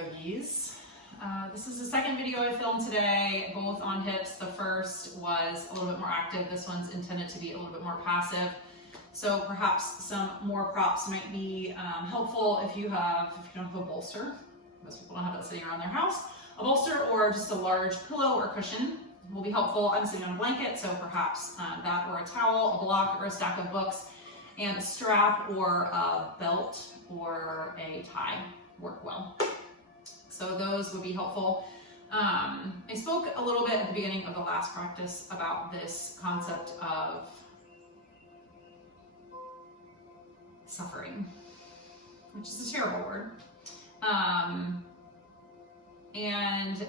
yogis. This is the second video I filmed today, both on hips. The first was a little bit more active. This one's intended to be a little bit more passive. So perhaps some more props might be helpful if you don't have a bolster. Most people don't have that sitting around their house. A bolster or just a large pillow or cushion will be helpful. I'm sitting on a blanket, so perhaps that or a towel, a block or a stack of books, and a strap or a belt or a tie work well. So those would be helpful. I spoke a little bit at the beginning of the last practice about this concept of suffering, which is a terrible word. And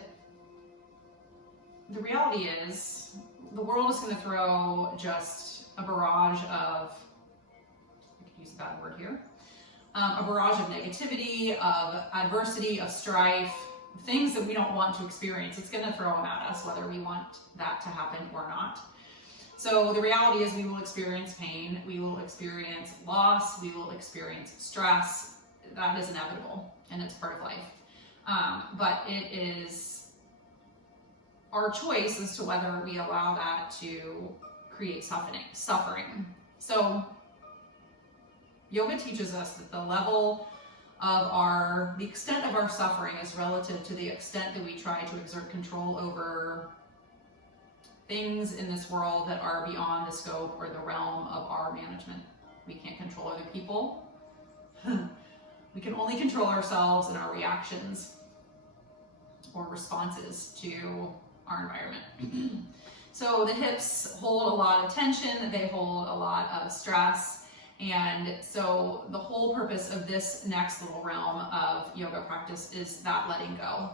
the reality is the world is going to throw just a barrage of, I could use a bad word here, a barrage of negativity, of adversity, of strife, things that we don't want to experience. It's going to throw them at us, whether we want that to happen or not. So the reality is we will experience pain, we will experience loss, we will experience stress. That is inevitable, and it's part of life. But it is our choice as to whether we allow that to create suffering. So yoga teaches us that the extent of our suffering is relative to the extent that we try to exert control over things in this world that are beyond the scope or the realm of our management. We can't control other people. We can only control ourselves and our reactions or responses to our environment. So the hips hold a lot of tension, they hold a lot of stress, and so the whole purpose of this next little realm of yoga practice is that letting go,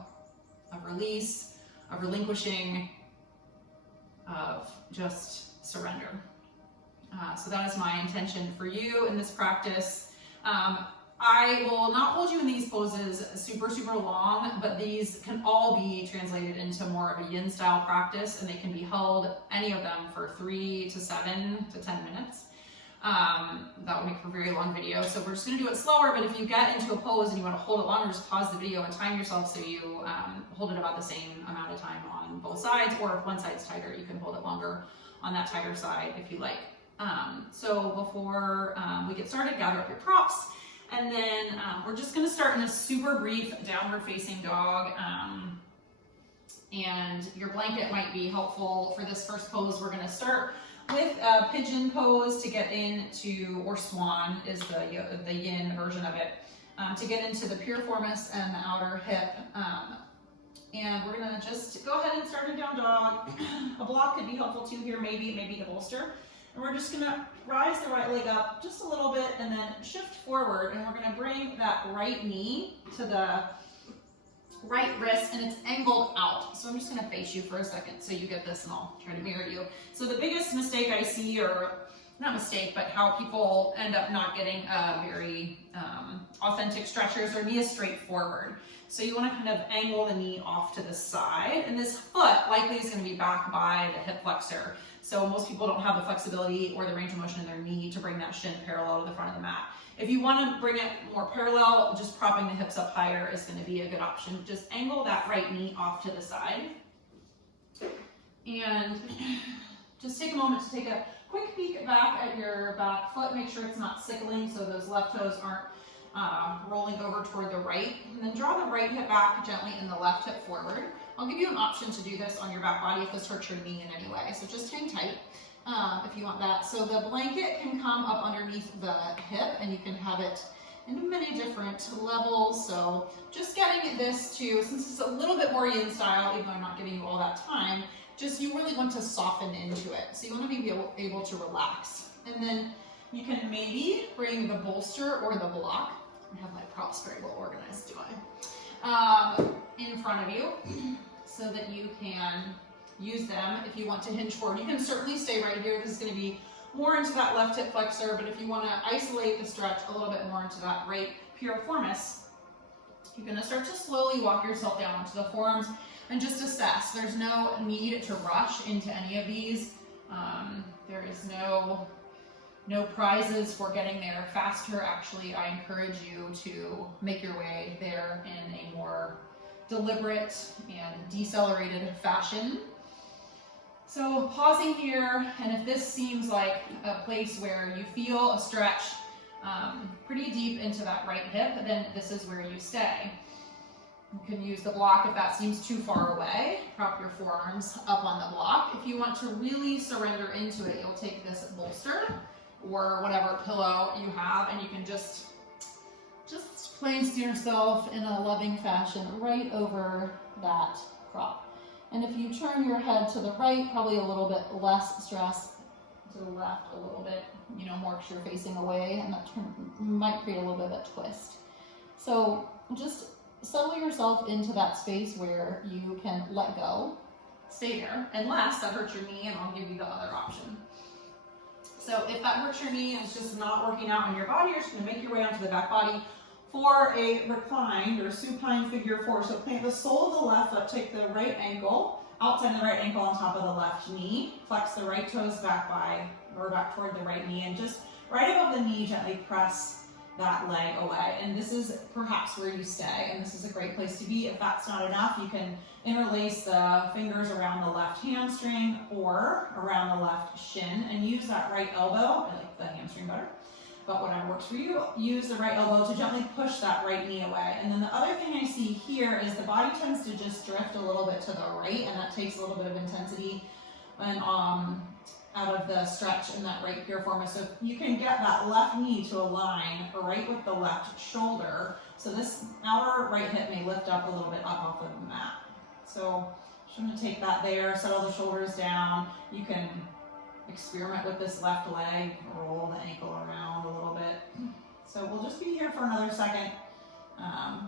of release, of relinquishing, of just surrender. So that is my intention for you in this practice. I will not hold you in these poses super long, but these can all be translated into more of a yin style practice, and they can be held, any of them, for 3 to 7 to 10 minutes. That would make for a very long video, so we're just going to do it slower, but if you get into a pose and you want to hold it longer, just pause the video and time yourself so you hold it about the same amount of time on both sides, or if one side's tighter, you can hold it longer on that tighter side if you like. So before we get started, gather up your props. And then we're just going to start in a super brief downward facing dog. And your blanket might be helpful for this first pose. We're going to start with a pigeon pose to get into, or swan is the yin version of it, to get into the piriformis and the outer hip. And we're going to just go ahead and start in down dog. A block could be helpful too here, maybe the bolster. And we're just gonna rise the right leg up just a little bit and then shift forward, and we're gonna bring that right knee to the right wrist, and it's angled out. So I'm just gonna face you for a second so you get this, and I'll try to mirror you. So the biggest mistake I see, or not mistake, but how people end up not getting very authentic stretch is their knee is straight forward. So you wanna kind of angle the knee off to the side, and this foot likely is gonna be back by the hip flexor. So most people don't have the flexibility or the range of motion in their knee to bring that shin parallel to the front of the mat. If you want to bring it more parallel, just propping the hips up higher is going to be a good option. Just angle that right knee off to the side. And just take a moment to take a quick peek back at your back foot. Make sure it's not sickling so those left toes aren't rolling over toward the right. And then draw the right hip back gently and the left hip forward. I'll give you an option to do this on your back body if this hurts your knee in any way. So just hang tight if you want that. So the blanket can come up underneath the hip, and you can have it in many different levels. So just getting this to, since it's a little bit more yin style, even though I'm not giving you all that time, just you really want to soften into it. So you want to be able to relax. And then you can maybe bring the bolster or the block. I have my props very well organized, do I? In front of you, so that you can use them if you want to hinge forward. You can certainly stay right here. This is going to be more into that left hip flexor, but if you want to isolate the stretch a little bit more into that right piriformis, you're going to start to slowly walk yourself down to the forearms and just assess. There's no need to rush into any of these. There is no No prizes for getting there faster. Actually, I encourage you to make your way there in a more deliberate and decelerated fashion. So pausing here, and if this seems like a place where you feel a stretch pretty deep into that right hip, then this is where you stay. You can use the block if that seems too far away. Prop your forearms up on the block. If you want to really surrender into it, you'll take this bolster or whatever pillow you have, and you can just place yourself in a loving fashion right over that prop. And if you turn your head to the right, probably a little bit less stress, to the left a little bit, more because you're facing away, and that might create a little bit of a twist. So just settle yourself into that space where you can let go. Stay there, unless that hurts your knee, and I'll give you the other option. So if that hurts your knee and it's just not working out on your body, you're just going to make your way onto the back body for a reclined or supine figure four. So plant the sole of the left foot, take the right ankle, outside the right ankle on top of the left knee, flex the right toes back toward the right knee, and just right above the knee, gently press that leg away. And this is perhaps where you stay, and this is a great place to be. If that's not enough, you can interlace the fingers around the left hamstring or around the left shin, and use that right elbow. I like the hamstring better, but whatever works for you. Use the right elbow to gently push that right knee away. And then the other thing I see here is the body tends to just drift a little bit to the right, and that takes a little bit of intensity and out of the stretch in that right piriformis. So you can get that left knee to align right with the left shoulder. So this outer right hip may lift up a little bit up off of the mat. So just going to take that there, settle the shoulders down. You can experiment with this left leg, roll the ankle around a little bit. So we'll just be here for another second.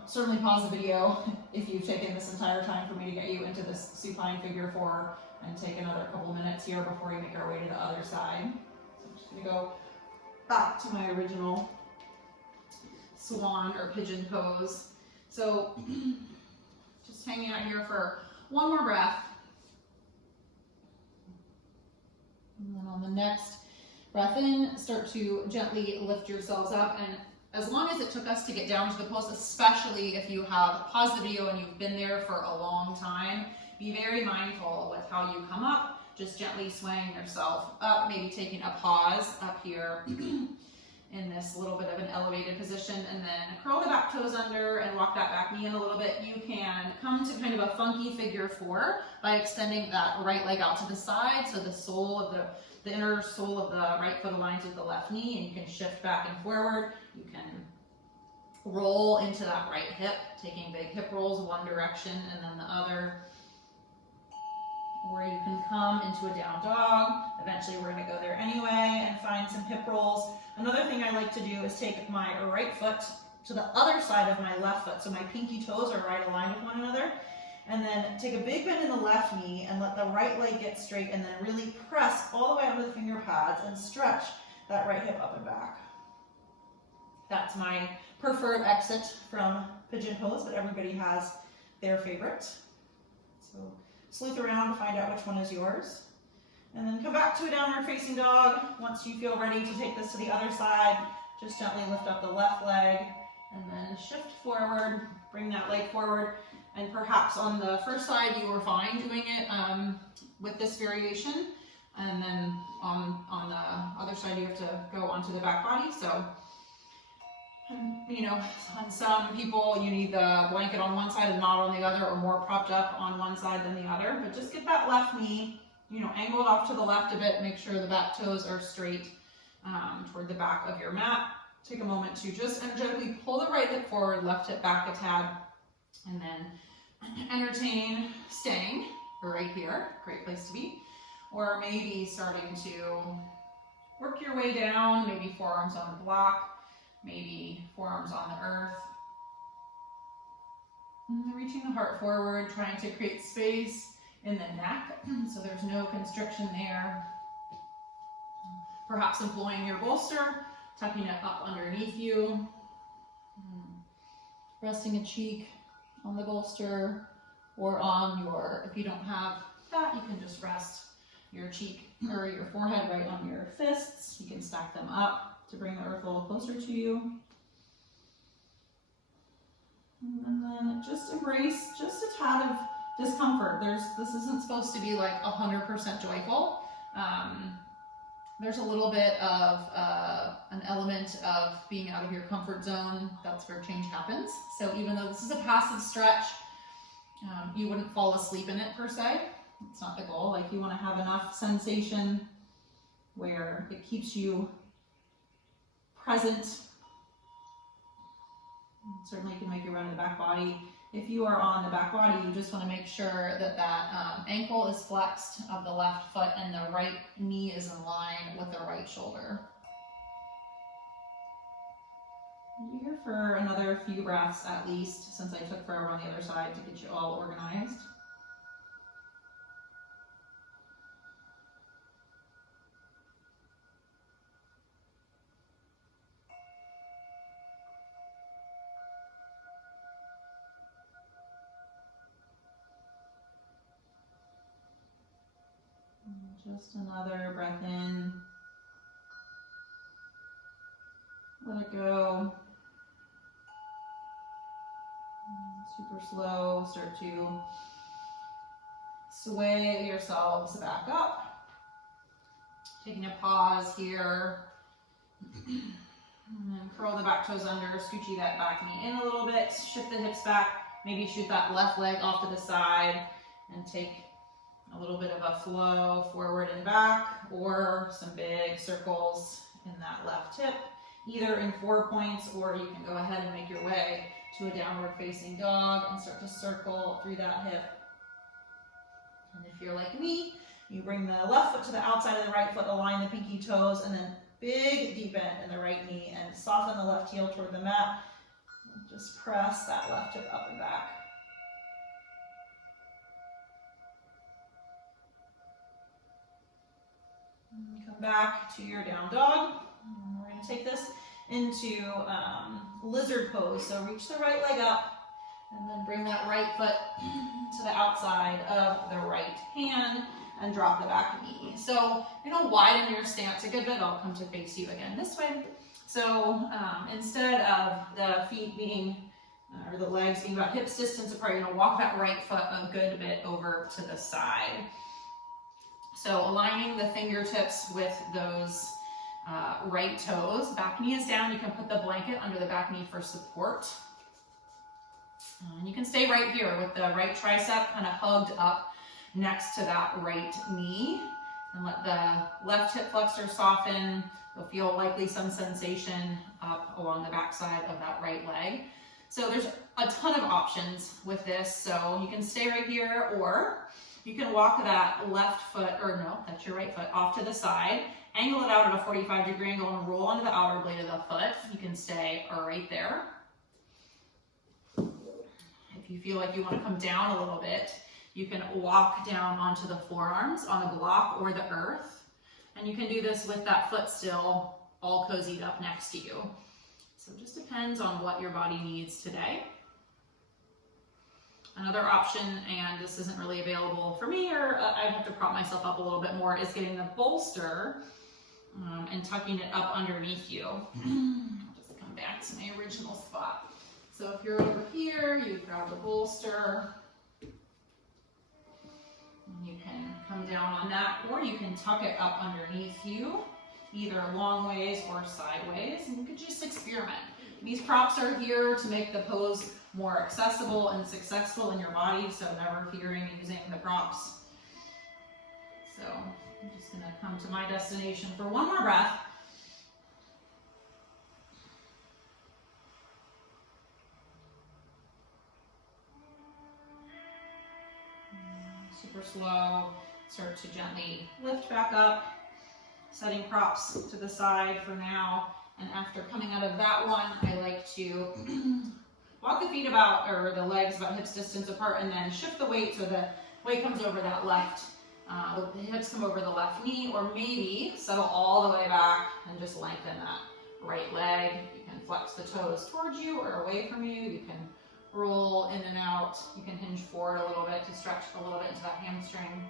Certainly pause the video if you've taken this entire time for me to get you into this supine figure four, and take another couple minutes here before we make our way to the other side. So I'm just going to go back to my original swan or pigeon pose. So just hanging out here for one more breath. And then on the next breath in, start to gently lift yourselves up. And as long as it took us to get down to the pose, especially if you have paused the video and you've been there for a long time, be very mindful with how you come up, just gently swaying yourself up, maybe taking a pause up here in this little bit of an elevated position, and then curl the back toes under and walk that back knee in a little bit. You can come to kind of a funky figure four by extending that right leg out to the side, so the sole of the inner sole of the right foot aligns with the left knee, and you can shift back and forward. You can roll into that right hip, taking big hip rolls one direction and then the other. Or you can come into a down dog. Eventually we're going to go there anyway and find some hip rolls. Another thing I like to do is take my right foot to the other side of my left foot, so my pinky toes are right aligned with one another, and then take a big bend in the left knee and let the right leg get straight, and then really press all the way under the finger pads and stretch that right hip up and back. That's my preferred exit from pigeon pose, but everybody has their favorite. So sleuth around to find out which one is yours. And then come back to a downward facing dog. Once you feel ready to take this to the other side, just gently lift up the left leg and then shift forward, bring that leg forward. And perhaps on the first side you were fine doing it with this variation. And then on the other side you have to go onto the back body. So, on some people you need the blanket on one side and not on the other, or more propped up on one side than the other. But just get that left knee, angled off to the left a bit. Make sure the back toes are straight toward the back of your mat. Take a moment to just energetically pull the right hip forward, left hip back a tad, and then entertain staying right here. Great place to be. Or maybe starting to work your way down, maybe forearms on the block, maybe forearms on the earth. And then reaching the heart forward, trying to create space in the neck so there's no constriction there. Perhaps employing your bolster, tucking it up underneath you. Resting a cheek on the bolster or on your, if you don't have that, you can just rest your cheek or your forehead right on your fists. You can stack them up to bring the earth a little closer to you. And then just embrace just a tad of discomfort. This isn't supposed to be like 100% joyful. There's a little bit of an element of being out of your comfort zone. That's where change happens. So even though this is a passive stretch, you wouldn't fall asleep in it per se. It's not the goal. Like, you want to have enough sensation where it keeps you present. Certainly you can make your run in the back body. If you are on the back body, you just want to make sure that that ankle is flexed of the left foot and the right knee is in line with the right shoulder. You're here for another few breaths at least, since I took forever on the other side to get you all organized. Just another breath in. Let it go. Super slow. Start to sway yourselves back up. Taking a pause here. And then curl the back toes under. Scoochie that back knee in a little bit. Shift the hips back. Maybe shoot that left leg off to the side and take a little bit of a flow forward and back, or some big circles in that left hip, either in 4 points, or you can go ahead and make your way to a downward facing dog and start to circle through that hip. And if you're like me, you bring the left foot to the outside of the right foot, align the pinky toes, and then big deep bend in the right knee and soften the left heel toward the mat. Just press that left hip up and back. Come back to your down dog. We're going to take this into lizard pose. So reach the right leg up and then bring that right foot to the outside of the right hand and drop the back knee. So widen your stance a good bit. I'll come to face you again this way. So instead of the feet being, or the legs being about hips distance apart, you're going to walk that right foot a good bit over to the side. So aligning the fingertips with those right toes. Back knee is down. You can put the blanket under the back knee for support. And you can stay right here with the right tricep kind of hugged up next to that right knee. And let the left hip flexor soften. You'll feel likely some sensation up along the backside of that right leg. So there's a ton of options with this. So you can stay right here, or you can walk that left foot, or no, that's your right foot, off to the side, angle it out at a 45-degree angle and roll onto the outer blade of the foot. You can stay right there. If you feel like you want to come down a little bit, you can walk down onto the forearms on a block or the earth. And you can do this with that foot still all cozied up next to you. So it just depends on what your body needs today. Another option, and this isn't really available for me, or I'd have to prop myself up a little bit more, is getting the bolster and tucking it up underneath you. I'll just come back to my original spot. So if you're over here, you grab the bolster, and you can come down on that, or you can tuck it up underneath you, either long ways or sideways, and you could just experiment. These props are here to make the pose more accessible and successful in your body, so never fearing using the props. So I'm just going to come to my destination for one more breath. Super slow. Start to gently lift back up, setting props to the side for now. And after coming out of that one, I like to walk the feet about, or the legs about hips distance apart, and then shift the weight so the weight comes over that left, the hips come over the left knee, or maybe settle all the way back and just lengthen that right leg. You can flex the toes towards you or away from you. You can roll in and out. You can hinge forward a little bit to stretch a little bit into that hamstring.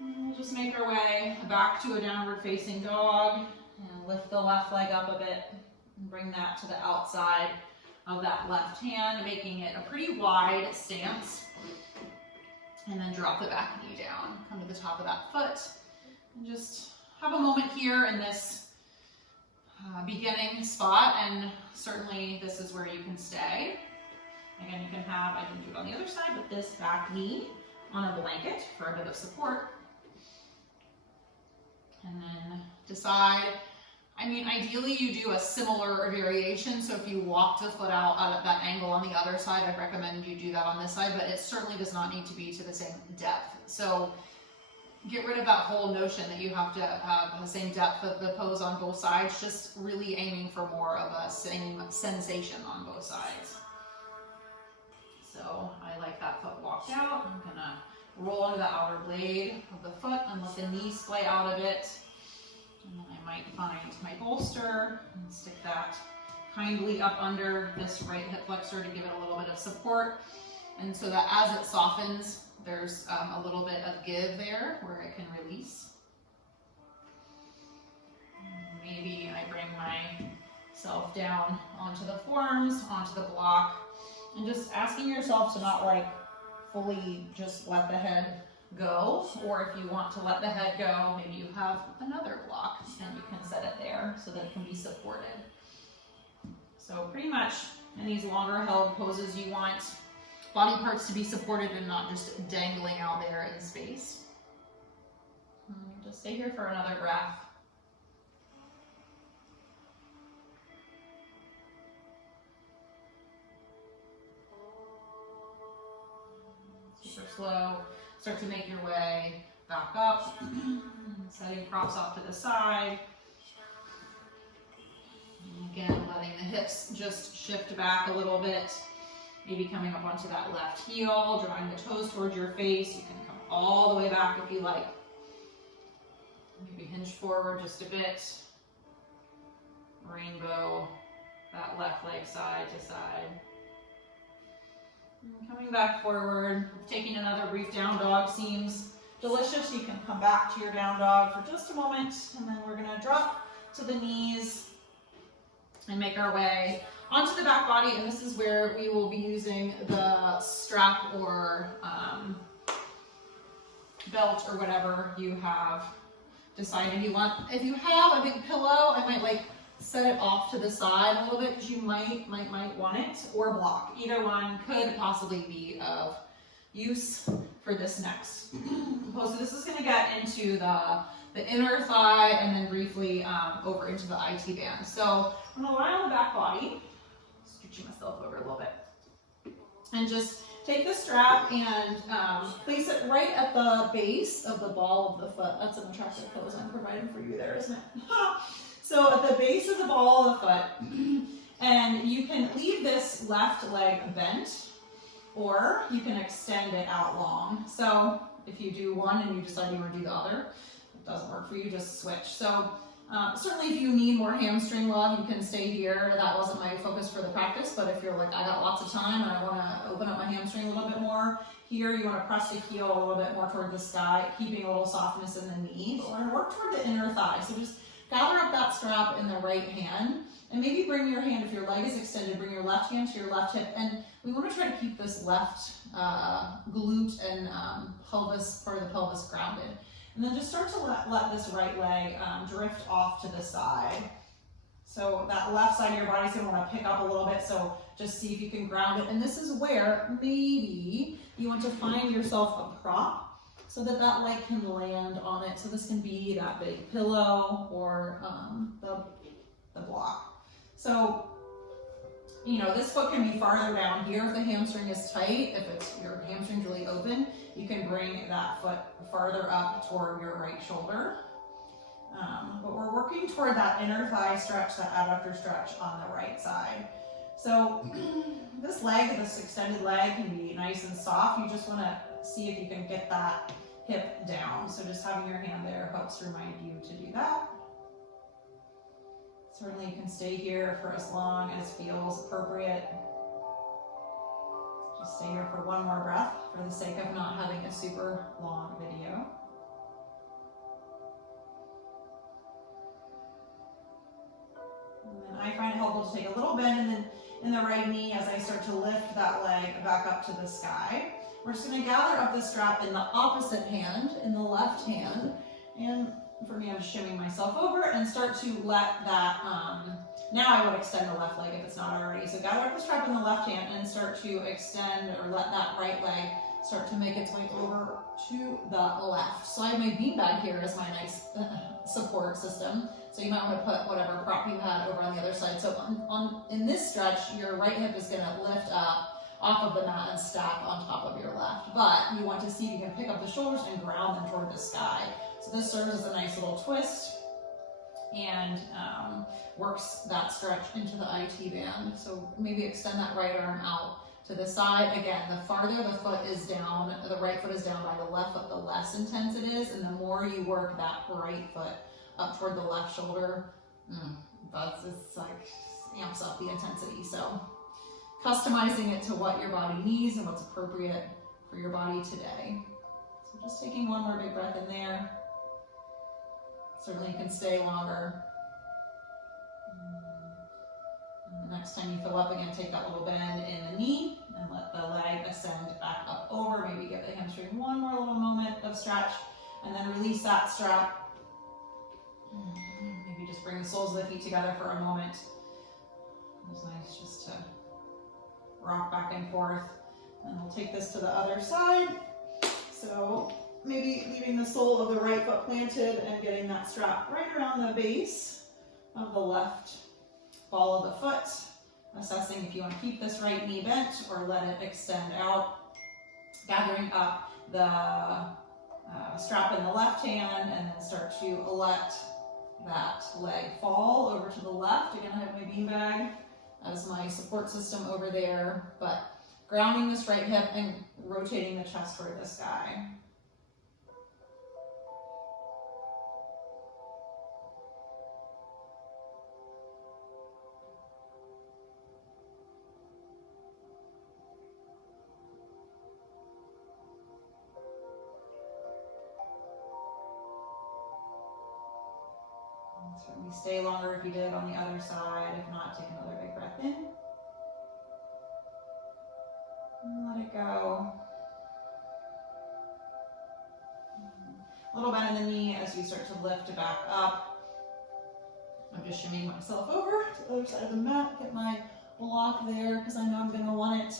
And we'll just make our way back to a downward facing dog and lift the left leg up a bit and bring that to the outside of that left hand, making it a pretty wide stance. And then drop the back knee down, come to the top of that foot, and just have a moment here in this beginning spot, and certainly this is where you can stay. Again, you can have, I can do it on the other side, but this back knee on a blanket for a bit of support. And then decide, I mean, ideally you do a similar variation, so if you walk the foot out at that angle on the other side, I'd recommend you do that on this side, but it certainly does not need to be to the same depth. So get rid of that whole notion that you have to have the same depth of the pose on both sides, just really aiming for more of a same sensation on both sides. So I like that foot walked out. I'm gonna roll into the outer blade of the foot and let the knee splay out of it. And then I might find my bolster and stick that kindly up under this right hip flexor to give it a little bit of support. And so that as it softens, there's a little bit of give there where it can release. And maybe I bring myself down onto the forearms, onto the block, and just asking yourself to not like fully just let the head go, or if you want to let the head go, maybe you have another block and you can set it there so that it can be supported. So pretty much in these longer held poses, you want body parts to be supported and not just dangling out there in space. Just stay here for another breath. Super slow. Start to make your way back up, setting props off to the side. And again, letting the hips just shift back a little bit. Maybe coming up onto that left heel, drawing the toes towards your face. You can come all the way back if you like. Maybe hinge forward just a bit. Rainbow, that left leg side to side. And coming back forward, taking another brief down dog seems delicious. You can come back to your down dog for just a moment, and then we're gonna drop to the knees and make our way onto the back body, and this is where we will be using the strap or belt or whatever you have decided you want. If you have a big pillow, I might like set it off to the side a little bit because you might want it, or block. Either one could possibly be of use for this next pose. So this is going to get into the inner thigh and then briefly over into the IT band. So I'm going to lie on the back body, scooching myself over a little bit, and just take the strap and place it right at the base of the ball of the foot. That's an attractive pose I'm providing for you there, isn't it? So at the base of the ball of the foot, and you can leave this left leg bent, or you can extend it out long. So if you do one and you decide you want to do the other, it doesn't work for you, just switch. So certainly if you need more hamstring love, you can stay here. That wasn't my focus for the practice, but if you're like, I got lots of time and I want to open up my hamstring a little bit more, here you want to press the heel a little bit more toward the sky, keeping a little softness in the knee, but we're going to work toward the inner thigh. So just gather up that strap in the right hand, and maybe bring your hand, if your leg is extended, bring your left hand to your left hip, and we want to try to keep this left glute and pelvis, part of the pelvis grounded. And then just start to let this right leg drift off to the side. So that left side of your body is going to want to pick up a little bit, so just see if you can ground it. And this is where maybe you want to find yourself a prop so that that leg can land on it. So this can be that big pillow or the block. So, you know, this foot can be farther down here if the hamstring is tight. If it's your hamstring's really open, you can bring that foot farther up toward your right shoulder. But we're working toward that inner thigh stretch, that adductor stretch on the right side. So this leg, this extended leg, can be nice and soft. You just want to see if you can get that hip down. So just having your hand there helps remind you to do that. Certainly you can stay here for as long as feels appropriate. Just stay here for one more breath for the sake of not having a super long video. I find it helpful to take a little bend in the right knee as I start to lift that leg back up to the sky. We're just going to gather up the strap in the opposite hand, in the left hand, and for me, I'm shimming myself over and start to let that, now I would extend the left leg if it's not already. So gather up the strap in the left hand and start to extend or let that right leg start to make its way over to the left. So I have my beanbag here as my nice support system. So you might want to put whatever prop you had over on the other side. So in this stretch, your right hip is going to lift up off of the mat and stack on top of your left. But you want to see if you can pick up the shoulders and ground them toward the sky. So this serves as a nice little twist and works that stretch into the IT band. So maybe extend that right arm out to the side. Again, the farther the foot is down, the right foot is down by the left foot, the less intense it is. And the more you work that right foot up toward the left shoulder, it's like amps up the intensity. So customizing it to what your body needs and what's appropriate for your body today. So just taking one more big breath in there. Certainly you can stay longer. And the next time you fill up again, take that little bend in the knee and let the leg ascend back up over. Maybe give the hamstring one more little moment of stretch and then release that strap. Maybe just bring the soles of the feet together for a moment. It's nice just to rock back and forth. And we'll take this to the other side. So maybe leaving the sole of the right foot planted and getting that strap right around the base of the left ball of the foot. Assessing if you want to keep this right knee bent or let it extend out. Gathering up the strap in the left hand and then start to let that leg fall over to the left. Again, I have my beanbag as my support system over there, but grounding this right hip and rotating the chest toward the sky. Certainly stay longer if you did on the other side. If not, take another big breath in. And let it go. A little bend in the knee as you start to lift back up. I'm just shimmying myself over to the other side of the mat. Get my block there because I know I'm going to want it.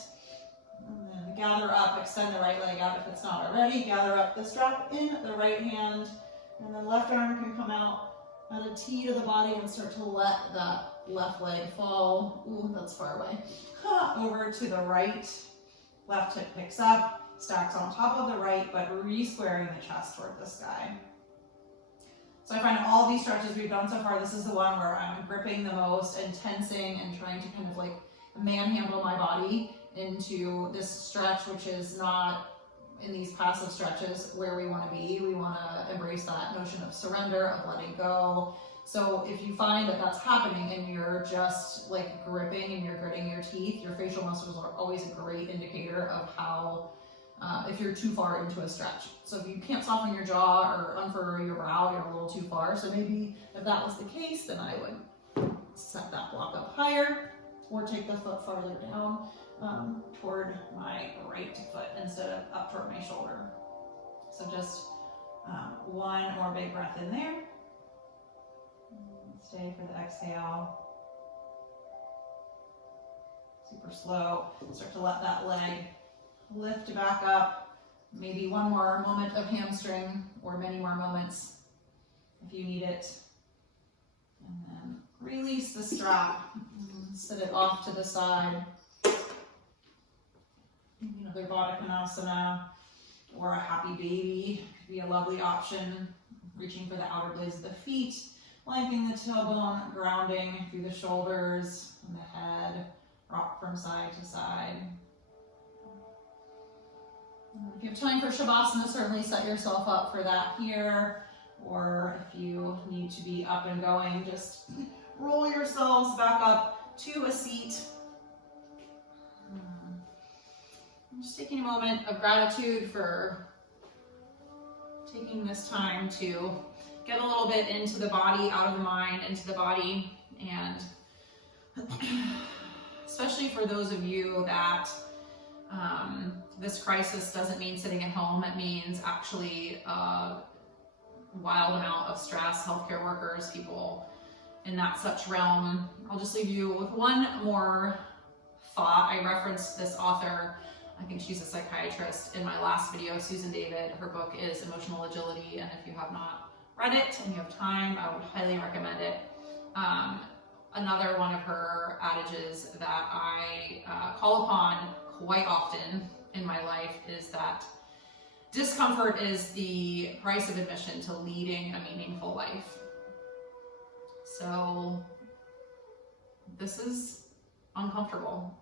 And then gather up, extend the right leg out if it's not already. Gather up the strap in the right hand. And then left arm can come out at a T to the body and start to let that left leg fall. Ooh, that's far away. Over to the right. Left hip picks up, stacks on top of the right, but re-squaring the chest toward the sky. So I find all these stretches we've done so far, this is the one where I'm gripping the most and tensing and trying to kind of like manhandle my body into this stretch, which is not in these passive stretches where we want to be. We want to embrace that notion of surrender, of letting go. So if you find that that's happening and you're just like gripping and you're gritting your teeth, your facial muscles are always a great indicator of how, if you're too far into a stretch. So if you can't soften your jaw or unfurrow your brow, you're a little too far. So maybe if that was the case, then I would set that block up higher or take the foot farther down toward my right foot instead of up toward my shoulder. So just one more big breath in there. Stay for the exhale. Super slow. Start to let that leg lift back up. Maybe one more moment of hamstring or many more moments if you need it. And then release the strap. Set it off to the side. Another Baddha Konasana or a happy baby could be a lovely option. Reaching for the outer blades of the feet. Lengthening the tailbone, grounding through the shoulders and the head, rock from side to side. If you have time for Shavasana, certainly set yourself up for that here. Or if you need to be up and going, just roll yourselves back up to a seat. I'm just taking a moment of gratitude for taking this time to get a little bit into the body, out of the mind, into the body, and especially for those of you that this crisis doesn't mean sitting at home. It means actually a wild amount of stress, healthcare workers, people in that such realm. I'll just leave you with one more thought. I referenced this author, I think she's a psychiatrist, in my last video, Susan David. Her book is Emotional Agility, and if you have not read it and you have time, I would highly recommend it. Another one of her adages that I call upon quite often in my life is that discomfort is the price of admission to leading a meaningful life. So this is uncomfortable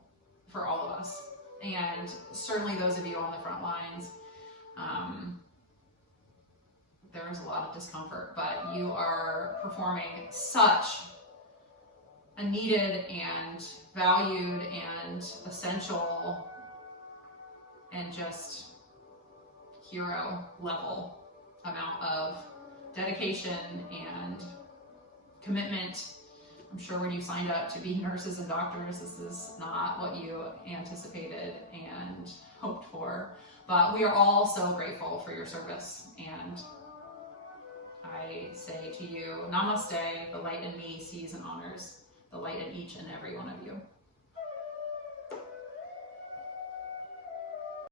for all of us, and certainly those of you on the front lines. There's a lot of discomfort, but you are performing such a needed and valued and essential and just hero level amount of dedication and commitment. I'm sure when you signed up to be nurses and doctors, this is not what you anticipated and hoped for, but we are all so grateful for your service, and I say to you, namaste. The light in me sees and honors the light in each and every one of you.